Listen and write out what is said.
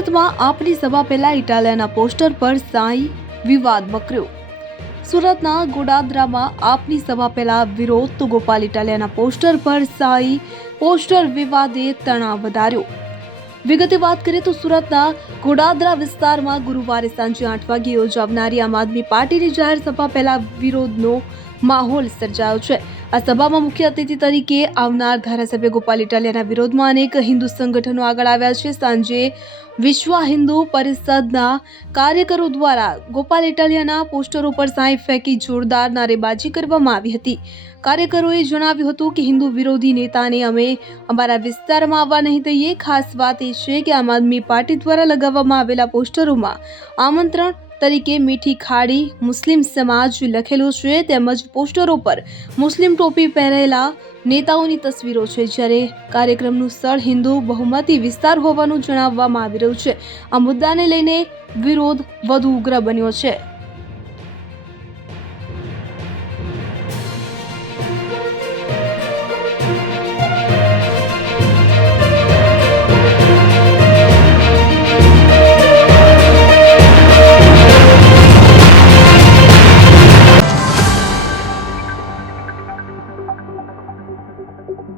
સુરતમાં આપની સભા પહેલા ઇટાલિયાના પોસ્ટર પર સાંઈ વિવાદ વકર્યો। સુરતના ગોડાદરામાં આપની સભા પહેલા વિરોધ તો ગોપાલ ઇટાલિયાના પોસ્ટર પર સાંઈ પોસ્ટર વિવાદે તણાવ વધાર્યો। વિગતે વાત કરીએ તો સુરતના ગોડાદરા વિસ્તારમાં ગુરુવારે સાંજે 8 વાગે યોજાનારી આમ આદમી પાર્ટીની જાહેર સભા પહેલા વિરોધનો માહોલ સર્જાયો છે। આ સભામાં મુખ્ય અતિથિ તરીકે આવનાર ધારાસભ્ય ગોપાલ ઇટાલિયાના વિરોધમાં અનેક હિન્દુ સંગઠનો આગળ આવ્યા છે। સાંજે વિશ્વ હિન્દુ પરિષદના કાર્યકરો દ્વારા ગોપાલ ઇટાલિયાના પોસ્ટરો પર સાંઈ ફેંકી જોરદાર નારેબાજી કરવામાં આવી હતી। કાર્યકરોએ જણાવ્યું હતું કે હિન્દુ વિરોધી નેતાને અમે અમારા વિસ્તારમાં આવવા નહીં દઈએ। ખાસ વાત એ છે કે આમ આદમી પાર્ટી દ્વારા લગાવવામાં આવેલા પોસ્ટરોમાં આમંત્રણ તરીકે મીઠી ખાડી મુસ્લિમ સમાજ લખેલું છે, તેમજ પોસ્ટરો પર મુસ્લિમ ટોપી પહેરેલા નેતાઓની તસવીરો છે, જ્યારે કાર્યક્રમનું સ્થળ હિન્દુ બહુમતી વિસ્તાર હોવાનું જણાવવામાં આવી રહ્યું છે। આ મુદ્દાને લઈને વિરોધ વધુ ઉગ્ર બન્યો છે।